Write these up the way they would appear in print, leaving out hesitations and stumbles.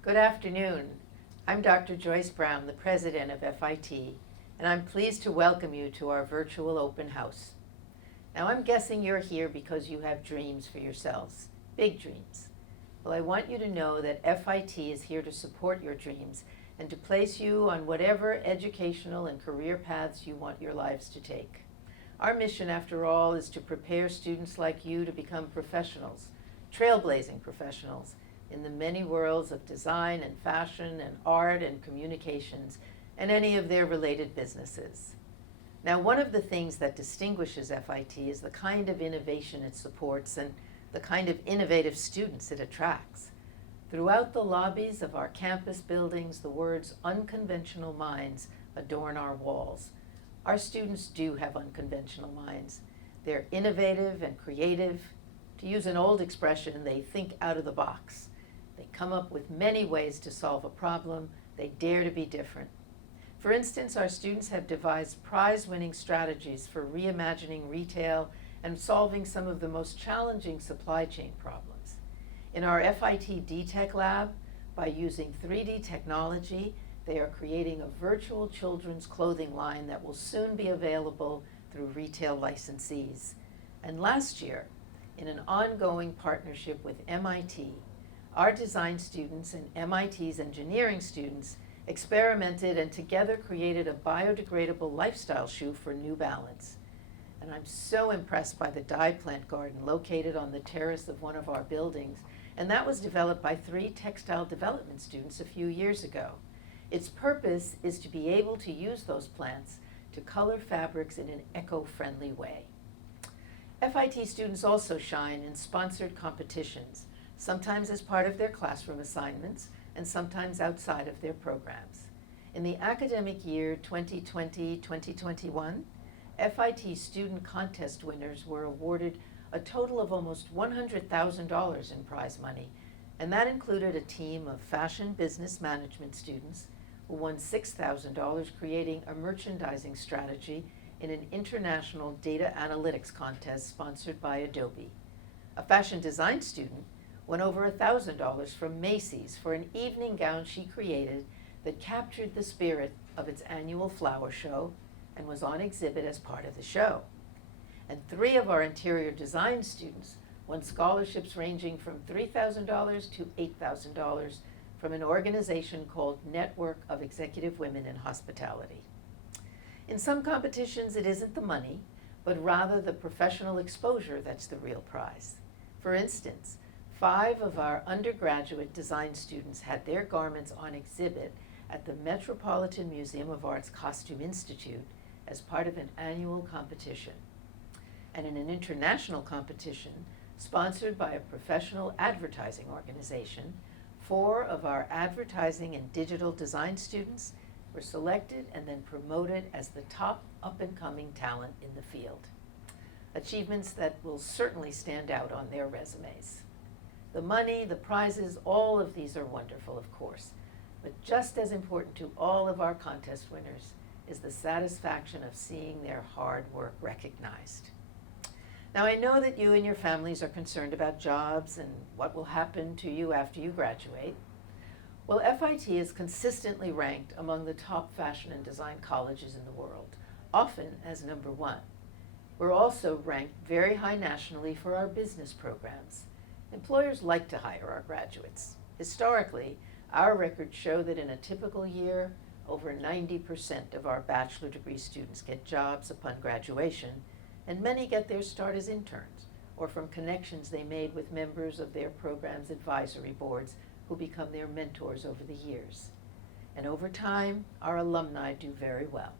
Good afternoon. I'm Dr. Joyce Brown, the president of FIT, and I'm pleased to welcome you to our virtual open house. Now, I'm guessing you're here because you have dreams for yourselves, big dreams. Well, I want you to know that FIT is here to support your dreams and to place you on whatever educational and career paths you want your lives to take. Our mission, after all, is to prepare students like you to become professionals, trailblazing professionals, in the many worlds of design and fashion and art and communications and any of their related businesses. Now, one of the things that distinguishes FIT is the kind of innovation it supports and the kind of innovative students it attracts. Throughout the lobbies of our campus buildings, the words "unconventional minds" adorn our walls. Our students do have unconventional minds. They're innovative and creative. To use an old expression, they think out of the box. They come up with many ways to solve a problem. They dare to be different. For instance, our students have devised prize-winning strategies for reimagining retail and solving some of the most challenging supply chain problems. In our FIT D-Tech lab, by using 3D technology, they are creating a virtual children's clothing line that will soon be available through retail licensees. And last year, in an ongoing partnership with MIT, our design students and MIT's engineering students experimented and together created a biodegradable lifestyle shoe for New Balance. And I'm so impressed by the dye plant garden located on the terrace of one of our buildings, and that was developed by 3 textile development students a few years ago. Its purpose is to be able to use those plants to color fabrics in an eco-friendly way. FIT students also shine in sponsored competitions, sometimes as part of their classroom assignments and sometimes outside of their programs. In the academic year 2020-2021, FIT student contest winners were awarded a total of almost $100,000 in prize money, and that included a team of fashion business management students who won $6,000 creating a merchandising strategy in an international data analytics contest sponsored by Adobe. A fashion design student won over $1,000 from Macy's for an evening gown she created that captured the spirit of its annual flower show and was on exhibit as part of the show. And 3 of our interior design students won scholarships ranging from $3,000 to $8,000 from an organization called Network of Executive Women in Hospitality. In some competitions, it isn't the money, but rather the professional exposure that's the real prize. For instance, 5 of our undergraduate design students had their garments on exhibit at the Metropolitan Museum of Art's Costume Institute as part of an annual competition. And in an international competition, sponsored by a professional advertising organization, 4 of our advertising and digital design students were selected and then promoted as the top up-and-coming talent in the field. Achievements that will certainly stand out on their resumes. The money, the prizes, all of these are wonderful, of course, but just as important to all of our contest winners is the satisfaction of seeing their hard work recognized. Now, I know that you and your families are concerned about jobs and what will happen to you after you graduate. Well, FIT is consistently ranked among the top fashion and design colleges in the world, often as number 1. We're also ranked very high nationally for our business programs. Employers like to hire our graduates. Historically, our records show that in a typical year, over 90% of our bachelor degree students get jobs upon graduation, and many get their start as interns or from connections they made with members of their program's advisory boards who become their mentors over the years. And over time, our alumni do very well.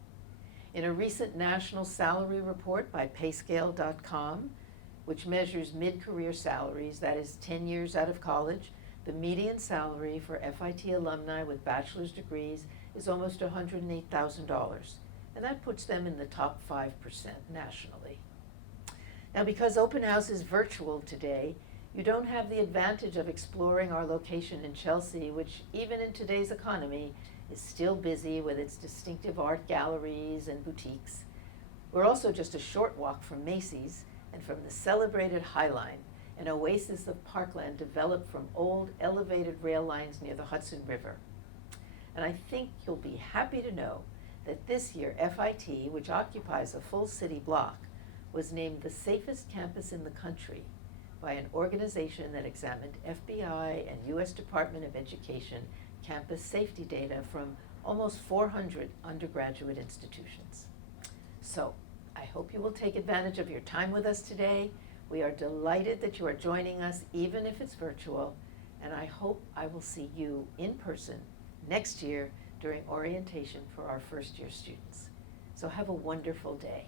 In a recent national salary report by payscale.com, which measures mid-career salaries, that is 10 years out of college, the median salary for FIT alumni with bachelor's degrees is almost $108,000, and that puts them in the top 5% nationally. Now, because Open House is virtual today, you don't have the advantage of exploring our location in Chelsea, which even in today's economy is still busy with its distinctive art galleries and boutiques. We're also just a short walk from Macy's and from the celebrated High Line, an oasis of parkland developed from old elevated rail lines near the Hudson River. And I think you'll be happy to know that this year FIT, which occupies a full city block, was named the safest campus in the country by an organization that examined FBI and U.S. Department of Education campus safety data from almost 400 undergraduate institutions. So, I hope you will take advantage of your time with us today. We are delighted that you are joining us, even if it's virtual, and I hope I will see you in person next year during orientation for our first-year students. So have a wonderful day.